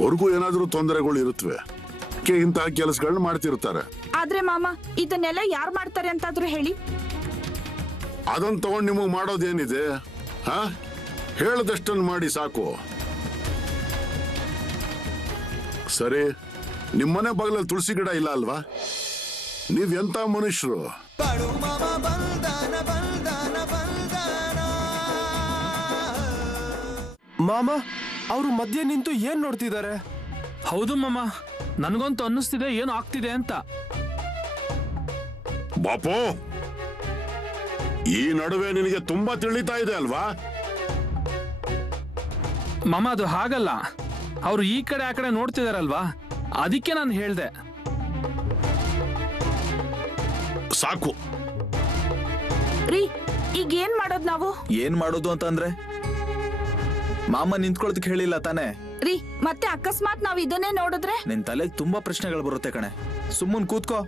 ಅವ್ರಿಗೂ ಏನಾದ್ರೂ ತೊಂದರೆಗಳು ಇರುತ್ತವೆ, ಇಂತಹ ಕೆಲಸಗಳನ್ನ ಮಾಡ್ತಿರ್ತಾರೆ. ಆದ್ರೆ ಮಾಮ, ಇದನ್ನೆಲ್ಲ ಯಾರು ಮಾಡ್ತಾರೆ ಅಂತಾದ್ರೂ ಹೇಳಿ. ಅದನ್ನ ತಗೊಂಡು ನಿಮಗ್ ಮಾಡೋದೇನಿದೆ? ಹೇಳದಷ್ಟನ್ನು ಮಾಡಿ ಸಾಕು. ಸರಿ, ನಿಮ್ಮನೆ ಬಾಗಿಲಲ್ಲಿ ತುಳಸಿ ಗಿಡ ಇಲ್ಲ ಅಲ್ವಾ? ನೀವೆಂತ ಮನುಷ್ಯರು? ಮಾಮ, ಅವರು ಮಧ್ಯೆ ನಿಂತು ಏನ್ ನೋಡ್ತಿದ್ದಾರೆ? ಹೌದು ಮಾಮ, ನನಗಂತೂ ಅನ್ನಿಸ್ತಿದೆ ಏನು ಆಗ್ತಿದೆ ಅಂತ. ಬಾಪು, ಈ ನಡುವೆ ನಿನಗೆ ತುಂಬಾ ತಿಳಿತಾ ಇದೆ ಅಲ್ವಾ? ಮಾಮ, ಅದು ಹಾಗಲ್ಲ. ಅವ್ರು ಈ ಕಡೆ ಆ ಕಡೆ ನೋಡ್ತಿದಾರಲ್ವಾ, ಅದಕ್ಕೆ ನಾನು ಹೇಳ್ದೆ. ಸಾಕು ರೀ, ಈಗ ಏನ್ ಮಾಡೋದ್ ನಾವು? ಏನ್ ಮಾಡೋದು ಅಂತಂದ್ರೆ ಮಾಮ ನಿಂತ್ಕೊಳದಕ್ಕೆ ಹೇಳಿಲ್ಲ ತಾನೆ? ರೀ, ಮತ್ತೆ ಅಕಸ್ಮಾತ್ ನಾವ್ ಇದನ್ನೇ ನೋಡಿದ್ರೆ? ನಿನ್ ತಲೆಗೆ ತುಂಬಾ ಪ್ರಶ್ನೆಗಳು ಬರುತ್ತೆ ಕಣೆ, ಸುಮ್ಮನ್ ಕೂತ್ಕೋ.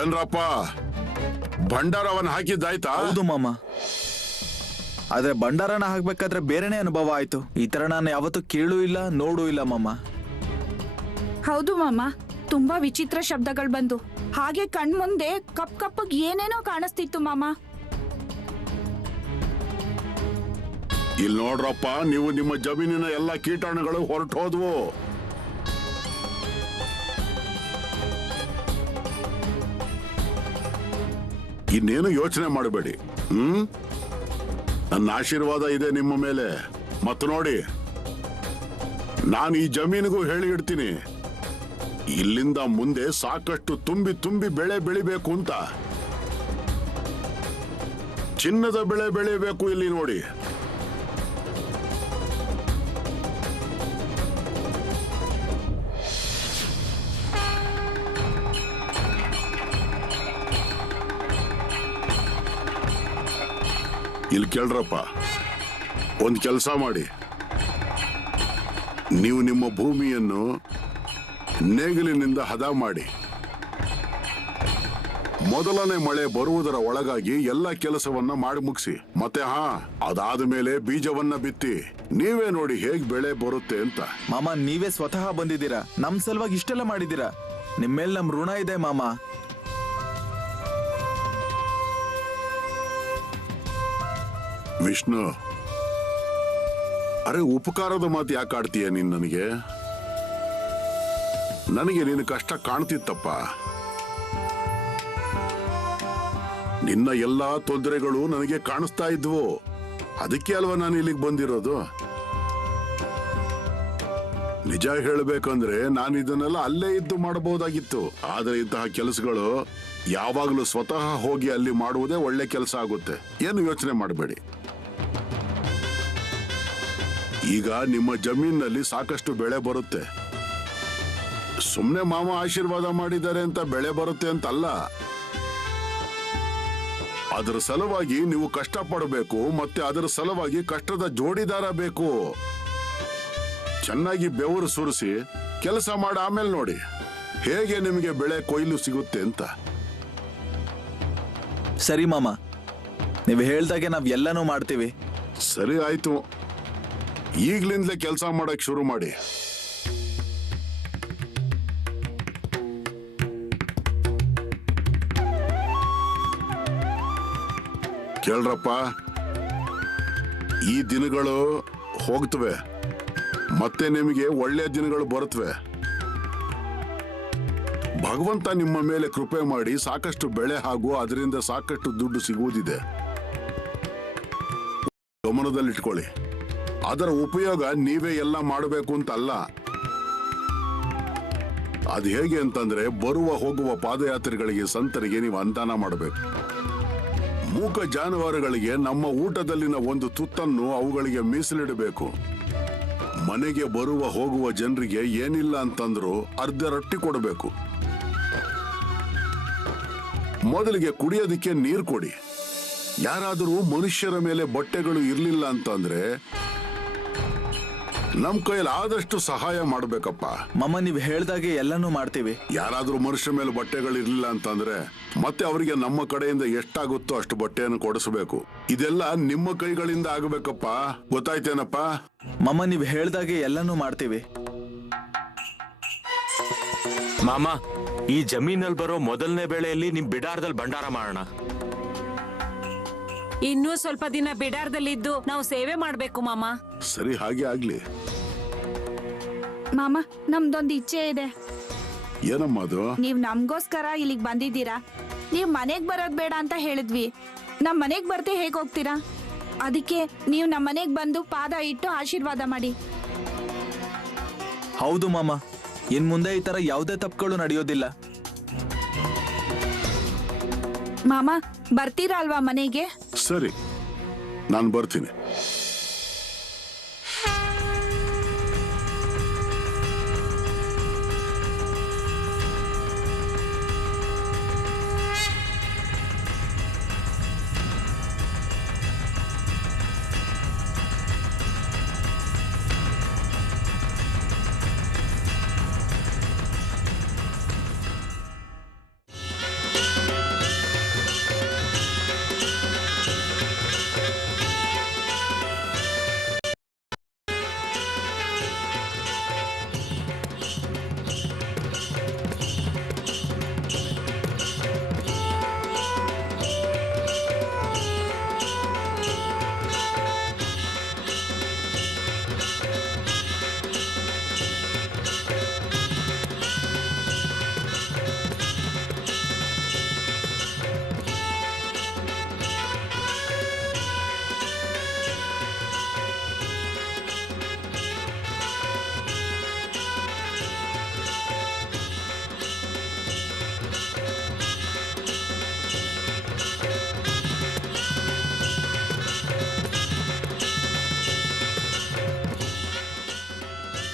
ಏನ್ರಪ್ಪ, ಭಂಡಾರವನ್ನ ಹಾಕಿದ್ದಾಯ್ತಾ? ಹೌದು ಮಾಮ, ಆದ್ರೆ ಭಂಡಾರನ ಹಾಕ್ಬೇಕಾದ್ರೆ ಬೇರೆನೆ ಅನುಭವ ಆಯ್ತು. ಈ ತರ ನಾನು ಯಾವತ್ತೂ ಕೇಳೂ ಇಲ್ಲ, ನೋಡೂ ಇಲ್ಲ ಮಾಮ. ಹೌದು ಮಾಮ, ತುಂಬಾ ವಿಚಿತ್ರ ಶಬ್ದಗಳು ಬಂದು ಹಾಗೆ ಕಣ್ಮುಂದೆ ಕಪ್ ಕಪ್ಪಗ್ ಏನೇನೋ ಕಾಣಿಸ್ತಿತ್ತು ಮಾಮ. ಇಲ್ಲಿ ನೋಡ್ರಪ್ಪ, ನೀವು ನಿಮ್ಮ ಜಮೀನಿನ ಎಲ್ಲ ಕೀಟಾಣುಗಳು ಹೊರಟು ಹೋದ್ವು. ಇನ್ನೇನು ಯೋಚನೆ ಮಾಡಬೇಡಿ. ನನ್ನ ಆಶೀರ್ವಾದ ಇದೆ ನಿಮ್ಮ ಮೇಲೆ. ಮತ್ತು ನೋಡಿ, ನಾನು ಈ ಜಮೀನಿಗೂ ಹೇಳಿ ಇಡ್ತೀನಿ, ಇಲ್ಲಿಂದ ಮುಂದೆ ಸಾಕಷ್ಟು ತುಂಬಿ ತುಂಬಿ ಬೆಳೆ ಬೆಳಿಬೇಕು ಅಂತ. ಚಿನ್ನದ ಬೆಳೆ ಬೆಳಿಬೇಕು ಇಲ್ಲಿ ನೋಡಿ. ಇಲ್ಲಿ ಕೇಳ್ರಪ್ಪ, ಒಂದು ಕೆಲಸ ಮಾಡಿ. ನೀವು ನಿಮ್ಮ ಭೂಮಿಯನ್ನು ನೇಗಿಲಿನಿಂದ ಹದ ಮಾಡಿ, ಮೊದಲನೇ ಮಳೆ ಬರುವುದರ ಒಳಗಾಗಿ ಎಲ್ಲ ಕೆಲಸವನ್ನ ಮಾಡಿ ಮುಗಿಸಿ. ಮತ್ತೆ ಅದಾದ ಮೇಲೆ ಬೀಜವನ್ನ ಬಿತ್ತಿ. ನೀವೇ ನೋಡಿ ಹೇಗ್ ಬೆಳೆ ಬರುತ್ತೆ ಅಂತ. ಮಾಮ, ನೀವೇ ಸ್ವತಃ ಬಂದಿದ್ದೀರಾ, ನಮ್ ಸಲುವಾಗಿ ಇಷ್ಟೆಲ್ಲ ಮಾಡಿದ್ದೀರಾ. ನಿಮ್ಮೇಲೆ ನಮ್ ಋಣ ಇದೆ ಮಾಮ. ವಿಷ್ಣು, ಅರೆ ಉಪಕಾರದ ಮಾತು ಯಾಕೆ ಆಡ್ತೀಯ ನೀನ್? ನನಗೆ ನಿನ್ನ ಕಷ್ಟ ಕಾಣ್ತಿತ್ತಪ್ಪ. ನಿನ್ನ ಎಲ್ಲಾ ತೊಂದರೆಗಳು ನನಗೆ ಕಾಣಿಸ್ತಾ ಇದ್ವು. ಅದಕ್ಕೆ ಅಲ್ವಾ ನಾನು ಇಲ್ಲಿಗೆ ಬಂದಿರೋದು. ನಿಜ ಹೇಳಬೇಕಂದ್ರೆ ನಾನು ಇದನ್ನೆಲ್ಲ ಅಲ್ಲೇ ಇದ್ದು ಮಾಡಬಹುದಾಗಿತ್ತು. ಆದ್ರೆ ಇಂತಹ ಕೆಲಸಗಳು ಯಾವಾಗಲೂ ಸ್ವತಃ ಹೋಗಿ ಅಲ್ಲಿ ಮಾಡುವುದೇ ಒಳ್ಳೆ ಕೆಲಸ ಆಗುತ್ತೆ. ಏನು ಯೋಚನೆ ಮಾಡಬೇಡಿ. ಈಗ ನಿಮ್ಮ ಜಮೀನಿನಲ್ಲಿ ಸಾಕಷ್ಟು ಬೆಳೆ ಬರುತ್ತೆ. ಸುಮ್ಮನೆ ಮಾಮ ಆಶೀರ್ವಾದ ಮಾಡಿದ್ದಾರೆ ಅಂತ ಬೆಳೆ ಬರುತ್ತೆ ಅಂತಲ್ಲ. ಅದರ ಸಲುವಾಗಿ ನೀವು ಕಷ್ಟಪಡಬೇಕು, ಮತ್ತೆ ಅದರ ಸಲುವಾಗಿ ಕಷ್ಟದ ಜೋಡಿದಾರ ಬೇಕು. ಚೆನ್ನಾಗಿ ಬೆವರು ಸುರಿಸಿ ಕೆಲಸ ಮಾಡಿ ಆಮೇಲೆ ನೋಡಿ ಹೇಗೆ ನಿಮಗೆ ಬೆಳೆ ಕೊಯ್ಲು ಸಿಗುತ್ತೆ ಅಂತ. ಸರಿ ಮಾಮ, ನೀವು ಹೇಳ್ದಾಗೆ ನಾವ್ ಎಲ್ಲನೂ ಮಾಡ್ತೀವಿ. ಸರಿ ಆಯ್ತು, ಈಗ್ಲಿಂದಲೇ ಕೆಲಸ ಮಾಡಕ್ ಶುರು ಮಾಡಿ. ಕೇಳ್ರಪ್ಪ, ಈ ದಿನಗಳು ಹೋಗ್ತವೆ, ಮತ್ತೆ ನಿಮಗೆ ಒಳ್ಳೆ ದಿನಗಳು ಬರುತ್ತವೆ. ಭಗವಂತ ನಿಮ್ಮ ಮೇಲೆ ಕೃಪೆ ಮಾಡಿ ಸಾಕಷ್ಟು ಬೆಳೆ ಹಾಗೂ ಅದರಿಂದ ಸಾಕಷ್ಟು ದುಡ್ಡು ಸಿಗುವುದಿದೆ. ಗಮನದಲ್ಲಿಟ್ಕೊಳ್ಳಿ. ಅದರ ಉಪಯೋಗ ನೀವೇ ಎಲ್ಲ ಮಾಡಬೇಕು ಅಂತ ಅಲ್ಲ. ಅದು ಹೇಗೆ ಅಂತಂದ್ರೆ, ಬರುವ ಹೋಗುವ ಪಾದಯಾತ್ರೆಗಳಿಗೆ, ಸಂತರಿಗೆ ನೀವು ಅನುದಾನ ಮಾಡಬೇಕು. ಮೂಕ ಜಾನುವಾರುಗಳಿಗೆ ನಮ್ಮ ಊಟದಲ್ಲಿನ ಒಂದು ತುತ್ತನ್ನು ಅವುಗಳಿಗೆ ಮೀಸಲಿಡಬೇಕು. ಮನೆಗೆ ಬರುವ ಹೋಗುವ ಜನರಿಗೆ ಏನಿಲ್ಲ ಅಂತಂದ್ರು ಅರ್ಧ ರೊಟ್ಟಿ ಕೊಡಬೇಕು. ಮೊದಲಿಗೆ ಕುಡಿಯೋದಕ್ಕೆ ನೀರು ಕೊಡಿ. ಯಾರಾದರೂ ಮನುಷ್ಯರ ಮೇಲೆ ಬಟ್ಟೆಗಳು ಇರ್ಲಿಲ್ಲ ಅಂತಂದ್ರೆ ನಮ್ ಕೈಯಲ್ಲಿ ಆದಷ್ಟು ಸಹಾಯ ಮಾಡ್ಬೇಕಪ್ಪ. ಮಾಮ ನೀವ್ ಹೇಳ್ದಾಗೆ ಎಲ್ಲಾನು ಮಾಡ್ತೀವಿ. ಯಾರಾದ್ರೂ ಮನುಷ್ಯರ ಮೇಲೆ ಬಟ್ಟೆಗಳು ಇರ್ಲಿಲ್ಲ ಅಂತಂದ್ರೆ ಮತ್ತೆ ಅವರಿಗೆ ನಮ್ಮ ಕಡೆಯಿಂದ ಎಷ್ಟಾಗುತ್ತೋ ಅಷ್ಟು ಬಟ್ಟೆಯನ್ನು ಕೊಡಿಸಬೇಕು. ಇದೆಲ್ಲ ನಿಮ್ಮ ಕೈಗಳಿಂದ ಆಗಬೇಕಪ್ಪ, ಗೊತ್ತಾಯ್ತೇನಪ್ಪ? ಮಾಮ ನೀವ್ ಹೇಳ್ದಾಗೆ ಎಲ್ಲಾನು ಮಾಡ್ತೀವಿ. ಮಾಮ, ಈ ಜಮೀನಲ್ಲಿ ಬರೋ ಮೊದಲನೇ ಬೆಳೆಯಲ್ಲಿ ನಿಮ್ ಬಿಡಾರದಲ್ಲಿ ಭಂಡಾರ ಮಾಡೋಣ. ಇನ್ನೂ ಸ್ವಲ್ಪ ದಿನ ಬಿಡಾರದಲ್ಲಿದ್ದು ನಾವು ಸೇವೆ ಮಾಡ್ಬೇಕು ಮಾಮ. ಸರಿ, ಹಾಗೆ ಆಗ್ಲಿ. ಮಾಮ, ನಮ್ದೊಂದು ಇಚ್ಛೆ ಇದೆ. ಏನಮ್ಮ ಅದು? ನೀವ್ ನಮ್ಗೋಸ್ಕರ ಇಲ್ಲಿಗ್ ಬಂದಿದ್ದೀರಾ. ನೀವ್ ಮನೆಗ್ ಬರೋದ್ ಬೇಡ ಅಂತ ಹೇಳಿದ್ವಿ. ನಮ್ ಮನೆಗ್ ಬರ್ತೆ ಹೇಗ್ ಹೋಗ್ತೀರಾ? ಅದಕ್ಕೆ ನೀವ್ ನಮ್ ಮನೆಗ್ ಬಂದು ಪಾದ ಇಟ್ಟು ಆಶೀರ್ವಾದ ಮಾಡಿ. ಹೌದು ಮಾಮ, ಇನ್ ಮುಂದೆ ಈ ತರ ಯಾವುದೇ ತಪ್ಪುಗಳು ನಡೆಯೋದಿಲ್ಲ. ಮಾಮ, ಬರ್ತೀರಾ ಅಲ್ವಾ ಮನೆಗೆ? ಸರಿ, ನಾನು ಬರ್ತೀನಿ.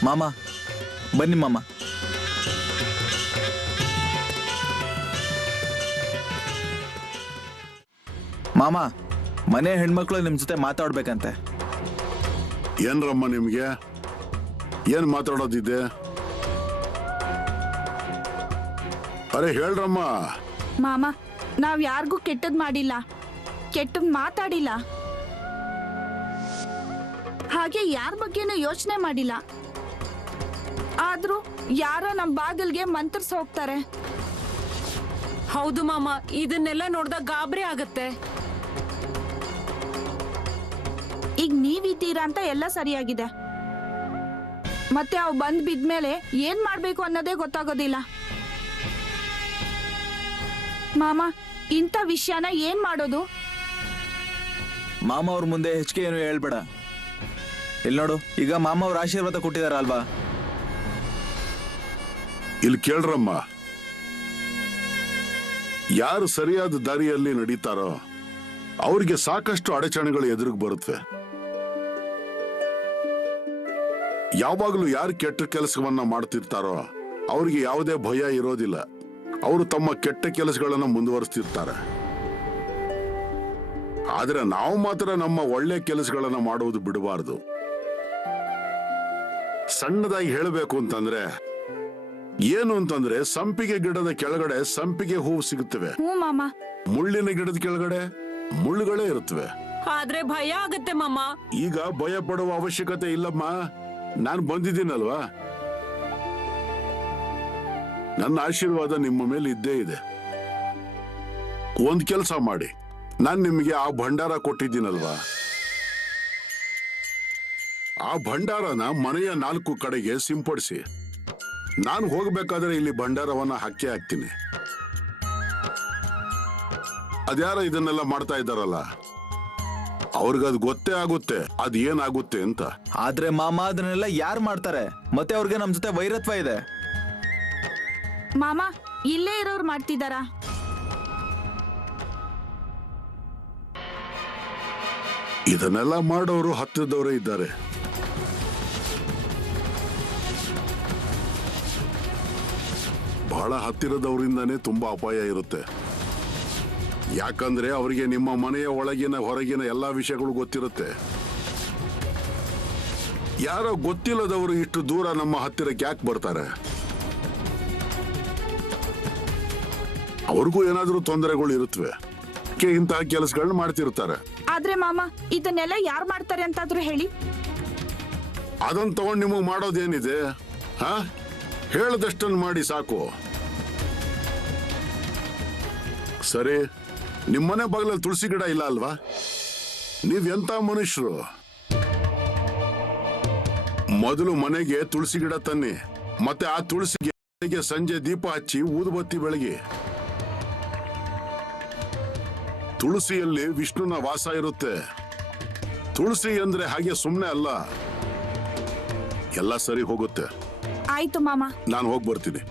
ಮಾಮ ಬನ್ನಿ ಮಾಮ. ಮಾಮ, ಮನೆ ಹೆಣ್ಮಕ್ಳು ನಿಮ್ ಜೊತೆ ಮಾತಾಡ್ಬೇಕಂತೆ. ಏನ್ರಮ್ಮ ನಿಮ್ಗೆ? ಏನ್ ಮಾತಾಡೋದಿದೆ? ಅರೆ ಹೇಳ್ರಮ್ಮ. ಮಾಮ, ನಾವ್ ಯಾರಿಗೂ ಕೆಟ್ಟದ್ ಮಾಡಿಲ್ಲ, ಕೆಟ್ಟದ್ ಮಾತಾಡಿಲ್ಲ, ಹಾಗೆ ಯಾರ ಬಗ್ಗೆನೂ ಯೋಚನೆ ಮಾಡಿಲ್ಲ. ಆದ್ರೂ ಯಾರೋ ನಮ್ ಬಾಗಿಲ್ಗೆ ಮಂತ್ರಿಸ್ ಹೋಗ್ತಾರೆ. ಹೌದು ಮಾಮ, ಇದನ್ನೆಲ್ಲ ನೋಡ್ದಾಗ ಗಾಬರಿ ಆಗತ್ತೆ. ಈಗ ನೀವಿದ್ದೀರಾ ಅಂತ ಎಲ್ಲ ಸರಿಯಾಗಿದೆ, ಮತ್ತೆ ಅವ್ ಬಂದ್ ಬಿದ್ಮೇಲೆ ಏನ್ ಮಾಡ್ಬೇಕು ಅನ್ನೋದೇ ಗೊತ್ತಾಗೋದಿಲ್ಲ. ಮಾಮ, ಇಂಥ ವಿಷಯನ ಏನ್ ಮಾಡೋದು? ಮಾಮ ಅವ್ರ ಮುಂದೆ ಹೆಚ್ಚಿಗೆ ಏನು ಹೇಳ್ಬೇಡ. ಇಲ್ಲಿ ನೋಡು, ಈಗ ಮಾಮ ಅವ್ರ ಆಶೀರ್ವಾದ ಕೊಟ್ಟಿದಾರಲ್ವಾ? ಇಲ್ಲಿ ಕೇಳ್ರಮ್ಮ, ಯಾರು ಸರಿಯಾದ ದಾರಿಯಲ್ಲಿ ನಡೀತಾರೋ ಅವ್ರಿಗೆ ಸಾಕಷ್ಟು ಅಡಚಣೆಗಳು ಎದುರಿಗೆ ಬರುತ್ತವೆ. ಯಾವಾಗಲೂ ಯಾರು ಕೆಟ್ಟ ಕೆಲಸವನ್ನ ಮಾಡ್ತಿರ್ತಾರೋ ಅವ್ರಿಗೆ ಯಾವುದೇ ಭಯ ಇರೋದಿಲ್ಲ. ಅವರು ತಮ್ಮ ಕೆಟ್ಟ ಕೆಲಸಗಳನ್ನ ಮುಂದುವರಿಸ್ತಿರ್ತಾರೆ. ಆದ್ರೆ ನಾವು ಮಾತ್ರ ನಮ್ಮ ಒಳ್ಳೆ ಕೆಲಸಗಳನ್ನ ಮಾಡುವುದು ಬಿಡಬಾರದು. ಸಣ್ಣದಾಗಿ ಹೇಳಬೇಕು ಅಂತಂದ್ರೆ ಏನು ಅಂತಂದ್ರೆ, ಸಂಪಿಗೆ ಗಿಡದ ಕೆಳಗಡೆ ಸಂಪಿಗೆ ಹೂವು ಸಿಗುತ್ತವೆ, ಹ್ಞೂ ಮಾಮ. ಮುಳ್ಳಿನ ಗಿಡದ ಕೆಳಗಡೆ ಮುಳ್ಳುಗಳೇ ಇರುತ್ತವೆ. ಆದ್ರೆ ಭಯ ಆಗತ್ತೆ ಮಾಮ. ಈಗ ಭಯ ಪಡುವ ಅವಶ್ಯಕತೆ ಇಲ್ಲಮ್ಮ, ನಾನು ಬಂದಿದ್ದೀನಲ್ವಾ. ನನ್ನ ಆಶೀರ್ವಾದ ನಿಮ್ಮ ಮೇಲೆ ಇದ್ದೇ ಇದೆ. ಒಂದ್ ಕೆಲಸ ಮಾಡಿ, ನಾನು ನಿಮಗೆ ಆ ಭಂಡಾರ ಕೊಟ್ಟಿದ್ದೀನಲ್ವಾ, ಆ ಭಂಡಾರನ ಮನೆಯ 4 ಕಡೆಗೆ ಸಿಂಪಡಿಸಿ. ನಾನು ಹೋಗ್ಬೇಕಾದ್ರೆ ಇಲ್ಲಿ ಭಂಡಾರವನ್ನ ಹಾಕ್ತೀನಿ. ಅದ್ಯಾರ ಇದನ್ನೆಲ್ಲ ಮಾಡ್ತಾ ಇದ್ದಾರಲ್ಲ, ಅವ್ರಿಗದು ಗೊತ್ತೇ ಆಗುತ್ತೆ ಅದ್ ಏನಾಗುತ್ತೆ ಅಂತ. ಆದ್ರೆ ಮಾಮ ಅದನ್ನೆಲ್ಲ ಯಾರು ಮಾಡ್ತಾರೆ? ಮತ್ತೆ ಅವ್ರಿಗೆ ನಮ್ ಜೊತೆ ವೈರತ್ವ ಇದೆ. ಮಾಮ, ಇಲ್ಲೇ ಇರೋರು ಮಾಡ್ತಿದಾರಾ? ಇದನ್ನೆಲ್ಲ ಮಾಡೋರು ಹತ್ತಿರದವರೇ ಇದ್ದಾರೆ. ಬಹಳ ಹತ್ತಿರದವರಿಂದಾನೇ ತುಂಬಾ ಅಪಾಯ ಇರುತ್ತೆ. ಯಾಕಂದ್ರೆ ಅವರಿಗೆ ನಿಮ್ಮ ಮನೆಯ ಒಳಗಿನ ಹೊರಗಿನ ಎಲ್ಲಾ ವಿಷಯಗಳು ಗೊತ್ತಿರುತ್ತೆ. ಯಾರೋ ಗೊತ್ತಿಲ್ಲದವರು ಇಷ್ಟು ದೂರ ನಮ್ಮ ಹತ್ತಿರಕ್ಕೆ ಯಾಕೆ ಬರ್ತಾರೆ? ಅವ್ರಿಗೂ ಏನಾದ್ರೂ ತೊಂದರೆಗಳು ಇರುತ್ತವೆ, ಇಂತಹ ಕೆಲಸಗಳನ್ನ ಮಾಡ್ತಿರ್ತಾರೆ. ಆದ್ರೆ ಮಾಮ, ಇದನ್ನೆಲ್ಲ ಯಾರು ಮಾಡ್ತಾರೆ ಅಂತಾದ್ರೂ ಹೇಳಿ. ಅದನ್ನ ತಗೊಂಡು ನಿಮಗೆ ಮಾಡೋದೇನಿದೆ? ಹಾ, ಹೇಳದಷ್ಟನ್ನು ಮಾಡಿ ಸಾಕು. ಸರಿ, ನಿಮ್ಮನೆ ಬಾಗಿಲಲ್ಲಿ ತುಳಸಿ ಗಿಡ ಇಲ್ಲ ಅಲ್ವಾ? ನೀವೆಂತ ಮನುಷ್ಯರು? ಮೊದಲು ಮನೆಗೆ ತುಳಸಿ ಗಿಡ ತನ್ನಿ, ಮತ್ತೆ ಆ ತುಳಸಿಗೆ ಸಂಜೆ ದೀಪ ಹಚ್ಚಿ ಊದುಬತ್ತಿ ಬೆಳಗಿ. ತುಳಸಿಯಲ್ಲಿ ವಿಷ್ಣುನ ವಾಸ ಇರುತ್ತೆ. ತುಳಸಿ ಅಂದ್ರೆ ಹಾಗೆ ಸುಮ್ಮನೆ ಅಲ್ಲ, ಎಲ್ಲ ಸರಿ ಹೋಗುತ್ತೆ. ಆಯ್ತು ಮಾಮ. ನಾನು ಹೋಗಿ ಬರ್ತೀನಿ.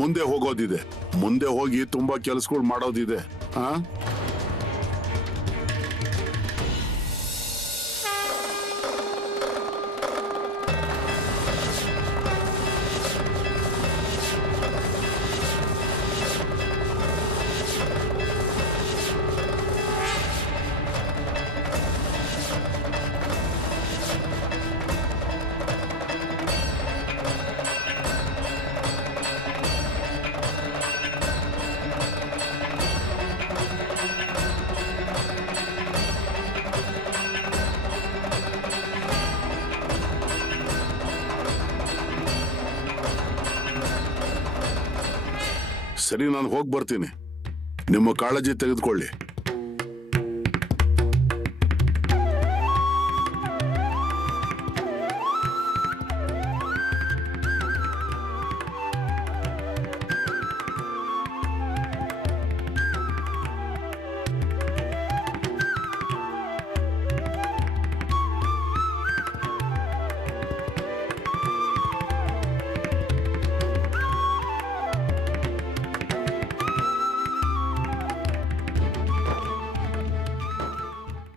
ಮುಂದೆ ಹೋಗೋದಿದೆ, ಮುಂದೆ ಹೋಗಿ ತುಂಬಾ ಕೆಲಸಗಳು ಮಾಡೋದಿದೆ. ಹಾ, ಸರಿ, ನಾನು ಹೋಗಿ ಬರ್ತೀನಿ. ನಿಮ್ಮ ಕಾಳಜಿ ತೆಗೆದುಕೊಳ್ಳಿ.